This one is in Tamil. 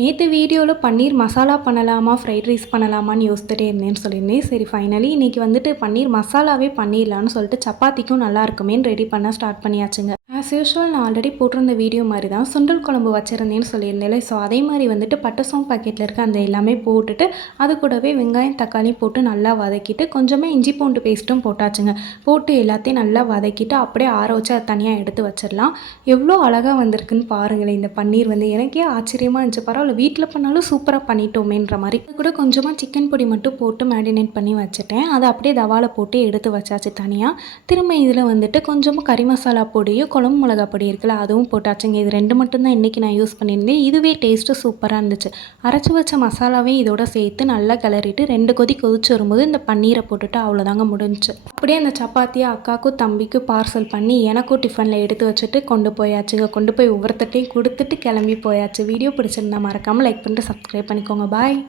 நேற்று வீடியோவில் பன்னீர் மசாலா பண்ணலாமா ஃப்ரைட் ரைஸ் பண்ணலாமான்னு யோசிச்சுட்டே இருந்தேன்னு சொல்லியிருந்தேன். சரி ஃபைனலி இன்றைக்கி வந்துட்டு பன்னீர் மசாலாவே பண்ணிடலான்னு சொல்லிட்டு சப்பாத்திக்கும் நல்லா இருக்குமேன்னு ரெடி பண்ண ஸ்டார்ட் பண்ணியாச்சுங்க. ஆஸ் யூஷுவல் நான் ஆல்ரெடி போட்டிருந்த வீடியோ மாதிரி தான் சுண்டல் குழம்பு வச்சுருந்தேன்னு சொல்லியிருந்தேன். ஸோ அதே மாதிரி வந்துட்டு பட்டை சோம்பு பாக்கெட்டில் இருக்க அந்த எல்லாமே போட்டுட்டு அது கூடவே வெங்காயம் தக்காளி போட்டு நல்லா வதக்கிட்டு கொஞ்சமாக இஞ்சி பூண்டு பேஸ்ட்டும் போட்டாச்சுங்க. போட்டு எல்லாத்தையும் நல்லா வதக்கிட்டு அப்படியே ஆற வச்சு அதை தனியாக எடுத்து வச்சிடலாம். எவ்வளோ அழகாக வந்திருக்குன்னு பாருங்களேன். இந்த பன்னீர் வந்து எனக்கே ஆச்சரியமாக இருந்துச்சு. பரவாயில்ல வீட்டில் பண்ணாலும் சூப்பராக பண்ணிட்டோமேன்ற மாதிரி. அது கூட கொஞ்சமாக சிக்கன் பொடி மட்டும் போட்டு மேரினேட் பண்ணி வச்சுட்டேன். அதை அப்படியே தவாவில் போட்டு எடுத்து வச்சாச்சு தனியாக. திரும்ப இதில் வந்துட்டு கொஞ்சமாக கறி மசாலா பொடியும் குழம்பு மிளகா பொடி இருக்குல்ல அதுவும் போட்டாச்சுங்க. இது 2 மட்டும்தான் இன்றைக்கி நான் யூஸ் பண்ணியிருந்தேன். இதுவே டேஸ்ட்டு சூப்பராக இருந்துச்சு. அரைச்சி வச்ச மசாலாவையும் இதோட சேர்த்து நல்லா கிளறிட்டு 2 கொதி கொதிச்சு வரும்போது இந்த பன்னீரை போட்டுட்டு அவ்வளோதாங்க முடிஞ்சுச்சு. அப்படியே அந்த சப்பாத்தியை அக்காவுக்கும் தம்பிக்கும் பார்சல் பண்ணி எனக்கும் டிஃபனில் எடுத்து வச்சுட்டு கொண்டு போயாச்சுங்க. கொண்டு போய் ஒவ்வொருத்தட்டையும் கொடுத்துட்டு கிளம்பி போயாச்சு. வீடியோ பிடிச்சிருந்தா மறக்காமல் லைக் பண்ணிட்டு சப்ஸ்கிரைப் பண்ணிக்கோங்க. பாய்.